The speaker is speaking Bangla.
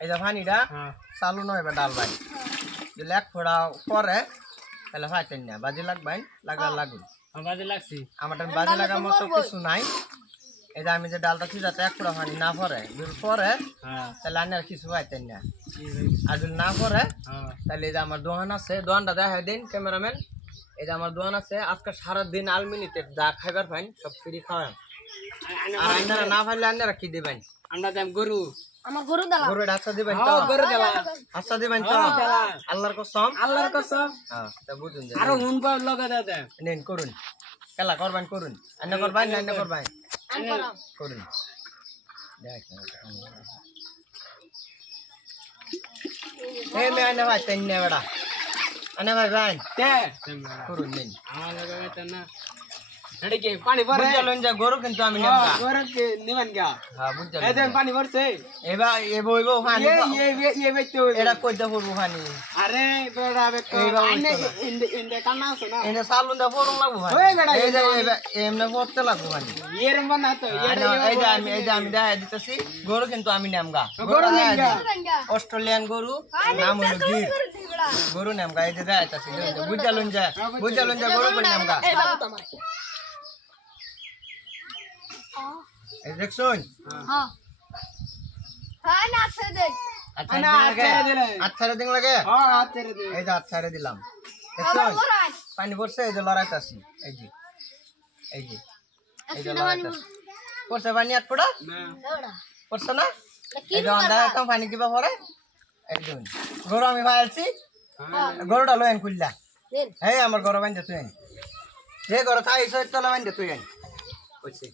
এই যে পানিটা চালু নয় বা ডাল ভাই যদি এক ফোড়া পরে তাহলে ফাইতেন না বাজি লাগবেন লাগা লাগুন বাজে লাগছি আমার বাজি লাগার মতো কিছু নাই এই যে আমি যে ডালটা সিজাতে এক ফোড়া পানি না পরে যদি পরে তাহলে আমি আর কিছু পাইতেন না আর যদি না পরে তাহলে এই যে আমার দোকান আছে দোকানটা দেখা দিন ক্যামেরাম্যান এই যে আমার দোকান আছে আজকে সারাদিন আলমিনিতে যা খাইবার পাইন সব ফ্রি খাওয়ান আর আপনারা না পাইলে আপনারা কি দিবেন আমরা দাম গরু আমার গরু দালা গরু আচ্ছা দিবেন তো গরু দেলা আচ্ছা দিবেন তো আল্লাহর কসম হ্যাঁ তা বুঝুন আরো হুন পাও লগা দাদা নেন করুন খেলা করবেন করুন আন্না করবেন না আন্না করবেন করুন দেখ এই মে আন্না ভাই তেন নে বড়া আন্না ভাই ভাই তে করুন নেন আমার লগা তে না এদিকে পানি ভরে বুঝলেন যে গরু কিন্তু আমি নেবা গরু কে নিবেন গা হ্যাঁ বুঝলেন এই দেন পানি ভরছে এবা এ বইবো পানি ये বেচতে এটা কইতে পড়বো পানি আরে বেড়া বে আনে ইন্দে কানা আছে না এনে সালুন দা পড়ুন লাগবো ভাই ওই বেড়া এই যে এমনে পড়তে লাগবো পানি এর মন না তো এই যে আমি দেখা দিতেছি গরু কিন্তু আমি নেমগা গরু নেমগা অস্ট্রেলিয়ান গরু নাম হলো গির গরু নেমগা এই যে দেখা দিতেছি বুঝালুন যে গরু কোন নেমগা এই দেখছুন হ্যাঁ হ্যাঁ না ছেড়ে দে আচ্ছা দিন লাগে হ্যাঁ আচ্ছা রে এই যে আচ্ছা দিলাম দেখছুন পানি পড়ছে এই যে লড়াইতাছি এই যে লড়াইতাছি পড়ছে পানি এক ফোঁটা না পড়ছে না এই যে আন্ডা একদম পানি কিবা পড়ে এই যে গরু আমি পাইছি গরুটা লয়েন খুললা এই আমার গরু বান্ধে তুই যে গরু খাইছ তলা বান্ধে তুই কইছি